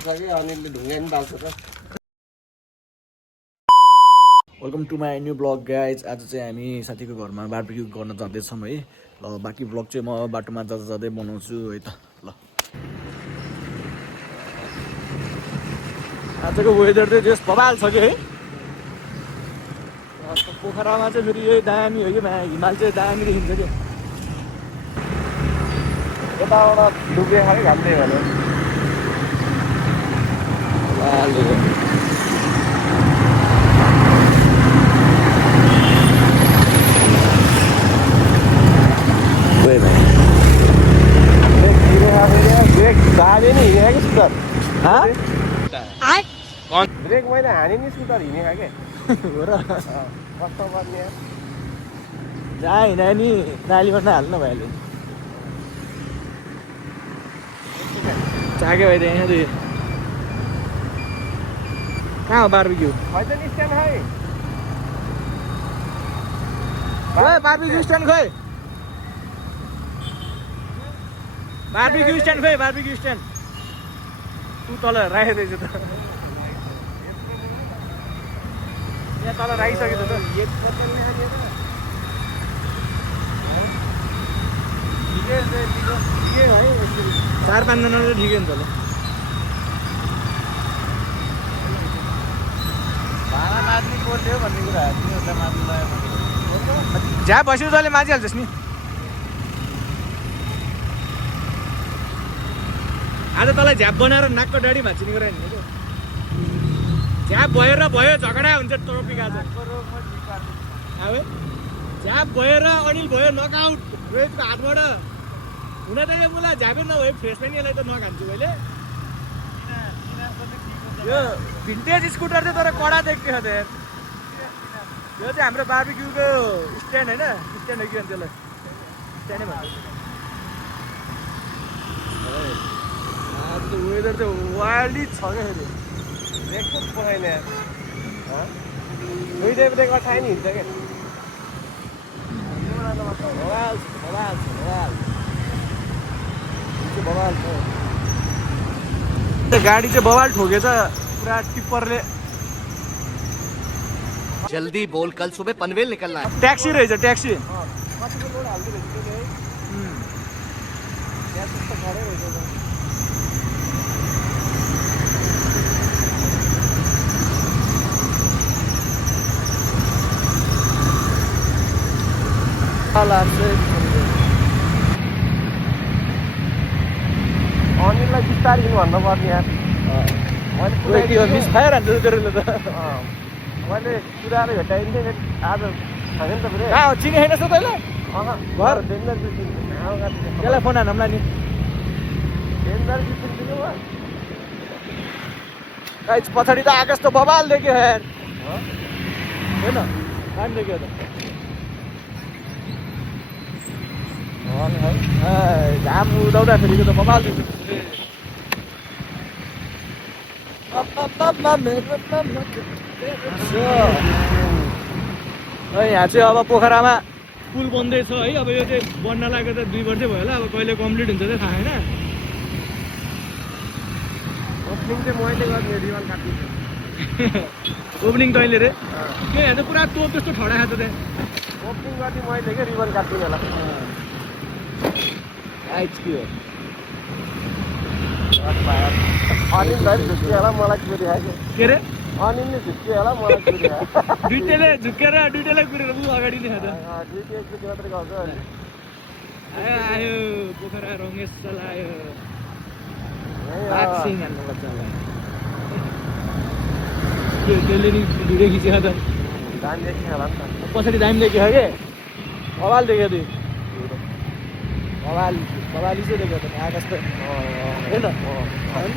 Welcome to my new blog guys. आज चाहिँ हामी साथीको घरमा बारबेक्यू गर्न जाँदैछौँ है। ल बाँकी ब्लग चाहिँ म बाटोमा जाँदा जाँदै बनाउँछु है त। ल आजको वेदर चाहिँ जस बबाल छ कि है। पोखरामा चाहिँ फेरि यही दामी हो कि हिमाल चाहिँ दामी देखिन्छ कि। यताबाट डुबे खालि घाम्दै भने ब्रेक मैले हाने नि स्कुटर हिँडेको के हो र कस्तो गर्ने जहाँ हिँड्यो नि नालीमा नहाल्नु भइहाल्यो। चाक्यो भाइ त्यहाँ दुई कहाँ हो बारबेक्यू? खै त नि स्ट्यान्ड खै बारबेक्यू स्ट्यान्ड खोइ, बारबेक्यू स्ट्यान्ड खोइ, बारबेक्यू स्ट्यान्ड तँ तल राखेको रहेछ त। यहाँ तल राखिसकेको छ त। 4-5 जना चाहिँ ठिकै हुन्छ होला। भाडा माग्नु पर्थ्यो भन्ने कुरा झ्याप बस्यो जसले माझिहाल्छस् नि। आज तँलाई झ्याप बनाएर नाकको डाँडी भाँचिने कुरा नि। झ्याप भयो र भयो झगडा हुन्छ टोपिक आज। झ्याप भयो र अनिल भयो नकआउट रोहितको हातबाट। हुन त यो मलाई झ्यापै नभए फ्रेसम्यान यसलाई त नखान्छु मैले। यो भिन्टेज स्कुटर चाहिँ तर कडा देख्थ्यो त यार। यो चाहिँ हाम्रो बारबेक्यूको स्ट्यान्ड होइन, स्ट्यान्ड हो कि त्यसलाई स्ट्यान्डै भन्छ। आज वेदर चाहिँ वाइल्डी छ क्या फेरि। ब्रेक पकाइन दुइटै ब्रेक अठाइ नि हिँड्छ क्या गाडी चाहिँ बवाल ठोकेछ पुरा टिप्परले। जल्दी बोल, कल सुबह पनवेल निकलना है। ट्याक्सी रहेछ ट्याक्सी। कतिको लोड हाल्दो रहेछ त्यसले है त्यहाँ त्यस्तो खरै रहेछ अनिललाई बिस्तारै किन भन्नुपर्ने यार मैले मिस खाइरहन्छ तेरोले त। मैले कुराहरू भेटाइदिन्थेँ आज छैन नि त पुरै कहाँ हो चिनी छैन त तैँले? घर डेन्जर त्यसलाई फोन हानौँला नि। डेन्जर चिन्छु म गाइस पछाडि त आकाश त बबाल देख्यो यार होइन दामी देख्यो त। घाम उदाउँदाखेरिको त बबाल देख्यो। यहाँ चाहिँ अब पोखरामा पुल बन्दैछ है। अब यो चाहिँ बन्न लागेको त 2 वर्षै भयो होला। अब कहिले कम्प्लिट हुन्छ चाहिँ थाहा छैन। ओपनिङ चाहिँ मैले गर्ने रिबन काटिदिन्छु ओपनिङ तैँले रे के यहाँ त पुरा तोप जस्तो ठडा खान्छ त्यहाँ। ओपनिङ गर्ने मैले क्या रिबन काटिदिनु होला आइज के हो अनिललाई झुक्कियो होला मलाई कुरिहाल्यो के अरे अनिलले झुक्कियो होला मलाई कुरिहाल्यो दुइटैले झुक्केर दुइटैलाई कुरेर ऊ अगाडि नै छ त। दुइटै एकचोटि मात्रै गर्छ आयो आयो पोखरा रङ्गेश चलायो बाक्सिङ हान्नुपर्छ होला। के त्यसले नि भिडियो खिचेको त दाम देखियो होला नि त पछाडि दामी देख्यो कि बवाल देख्यो दुई बवाल बवाली चाहिँ देख्यो त आकाश त होइन होइन त।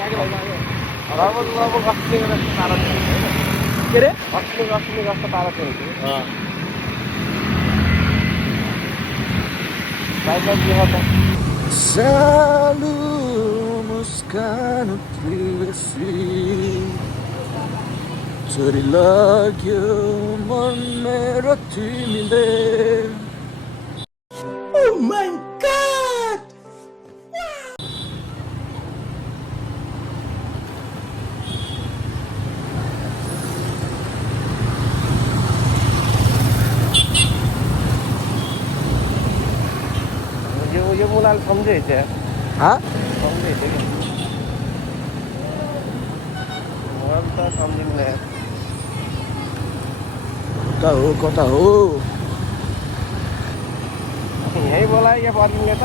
अब अस्ति जस्तो पारा के अरे अस्ति जस्तो पारा थियो Selalu muskan privasi Terlagyo man merati mile. Oh my God! यो मुलाले सम्झे चाहिँ हाँ सम्झे कि मुलाल त सम्झिँदैन कता हो यहीँ बोलायो क्या पर्किङ त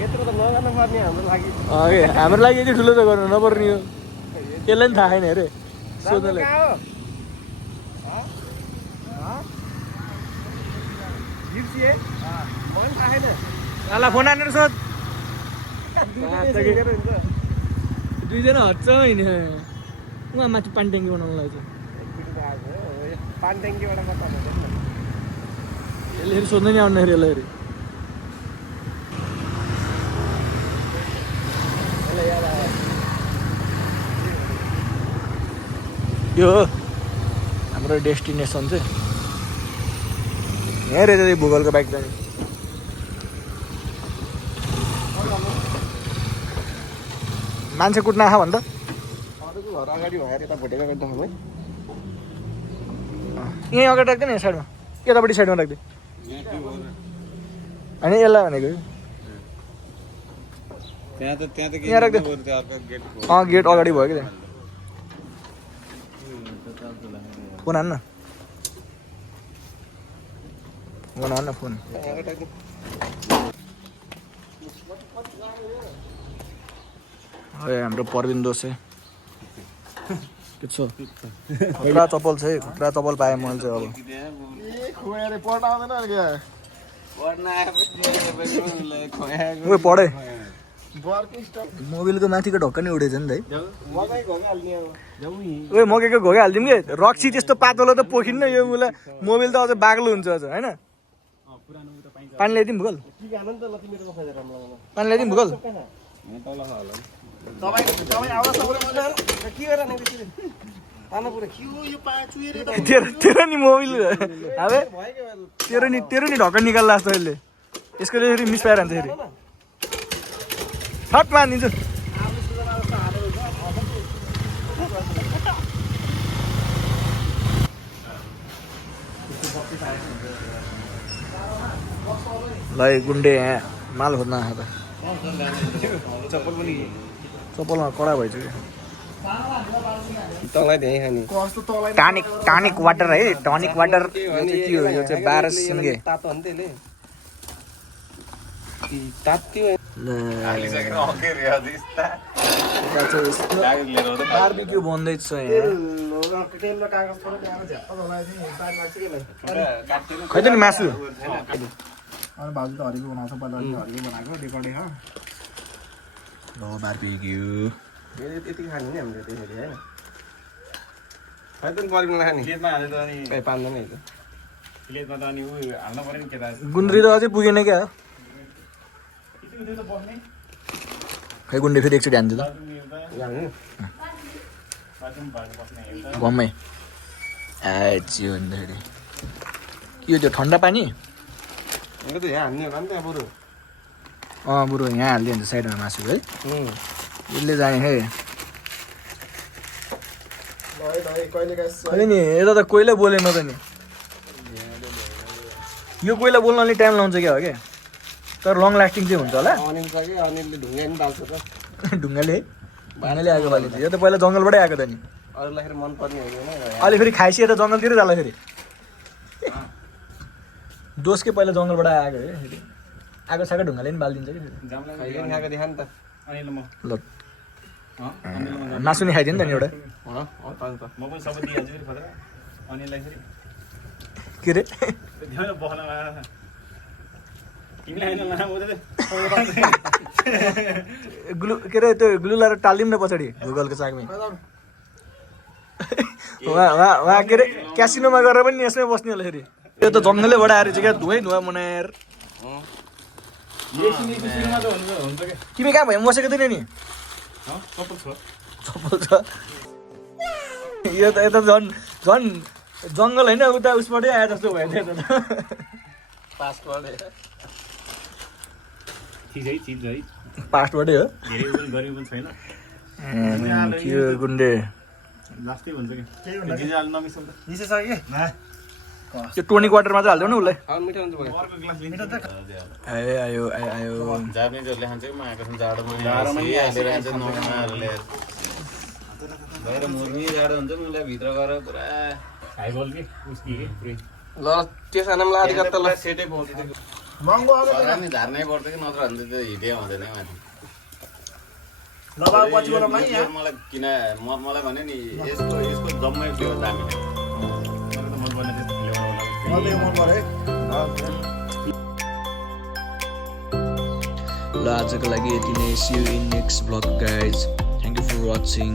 यत्रो त नगर्नु पर्ने हाम्रो लागि हाम्रो लागि यति ठुलो त गर्नु नपर्ने हो त्यसलाई पनि थाहा छैन अरे सोध्नलाई कहाँ हो जिप्सी है मलाई पनि थाहा छैन ल फोन हानेर सोध दुईजना हट्छ होइन उहाँ माथि पानी ट्याङ्की बनाउनुलाई चाहिँ पानी ट्याङ्कीबाट कता हुँदैन यसले फेरि सोध्नु नि आउनु यसलाई फेरि यो हो हाम्रो डेस्टिनेसन चाहिँ यहाँ रहेछ भूगोलको बाइक जाने मान्छे कुट्न आँखा भन्दा अरूको घर अगाडि भएर यता भुटेको ठाउँमा यहीँ अगाडि राख्दैन यहाँ साइडमा यतापट्टि साइडमा राख्दै होइन यसलाई भनेको यहाँ राख्दै गेट अगाडि भयो कि त्यहाँ फोन हान्न फोन हाम्रो परविन दोष के छ खुट्रा चप्पल छ है खुट्रा चप्पल पाएँ मैले चाहिँ अब पढे मोबिलको माथिको ढक्का नै उडेछ नि त है मकैको घोगा हालिदिउँ कि रक्सी त्यस्तो पातलो त पोखिन्न यो मलाई मोबिल त अझ बाक्लो हुन्छ अझ होइन पानी ल्याइदिउँ भुगल पानी ल्याइदिउँ भुगल तेरो नि मोबिल अब तेरो नि ढक्का निकाल्ला जस्तो यसले यसको फेरि मिस पाएर हुन्छ फेरि थट मानिदिन्छु ल गुन्डे यहाँ माल खोज्न आएको त चप्पलमा कडा भएछ कि टनिक वाटर है टनिक वाटर यो चाहिँ 12 सिङ्गे बारबिक्यू बन्दैछ यहाँ खै त नि मासु भाउजू त हरिको बनाउँछ पहिला हरिको बनाएको रेकर्डै हो ल बारबिक्यू यति खाने नि हामीले त्यसरी होइन खै पनि खाने पाँचजना गुन्द्री त अझै पुगेन क्या खै गुन्डे फेरि एकचोटि हान्छु त घमै आइयो भन्दाखेरि यो त्यो ठन्डा पानी बरु यहाँ हालिदियो भने साइडमा मासु है यसले जाने है नि यता त कोइला बोलेन त नि यो कोइला बोल्न अलिक टाइम लाउँछ क्या हो क्या तर लङ लास्टिङ चाहिँ हुन्छ होला ढुङ्गाले आएको पालि यो त पहिला जङ्गलबाटै आएको त नि अरूलाई फेरि मन पर्ने होइन अहिले फेरि खाइसी यता जङ्गलतिर जाला फेरि दोषकै पहिला जङ्गलबाट आएको है फेरि आगो सागो ढुङ्गाले पनि बालिदिन्छ कि खाएको देखा नि त ल मासु नि खाइदियो नि त नि एउटा के अरे ग्लु के अरे त्यो ग्लु लाएर टालिदिउँ न पछाडि भूगोलको चाकमै उहाँ के अरे क्यासिनोमा गएर पनि यसमै बस्ने होला फेरि यो त जङ्गलैबाट आएर चाहिँ क्या धुवा मनाएर तिमी कहाँ भयो बसेको थिएन नि चप्पल छ यो त यता झन् जङ्गल होइन उता उसबाटै आए जस्तो भयो त्यो त पास्टबाटै हो गुन्डे त्यो 20 क्वार्टरमा चाहिँ हाल्दिउ न उसलाई मिठो हुन्छ मलाई आयो जापानिजहरूले खान्छ कि म आएको छु जाडोमा हालेर खान्छ नमाहरूले गएर मुर्नी जाडो हुन्छ नि उसलाई भित्र गएर पुरा ल त्यो सानामा लादी गर्दा ल सेटै पाउँछ नि झार्नै पर्छ कि नत्र भने त त्यो हिटै आउँदैन माथि मलाई किन मलाई भने नि यसको जम्मै फ्लेभर दामी ल आजको लागि यति नै see you in next blog guys thank you for watching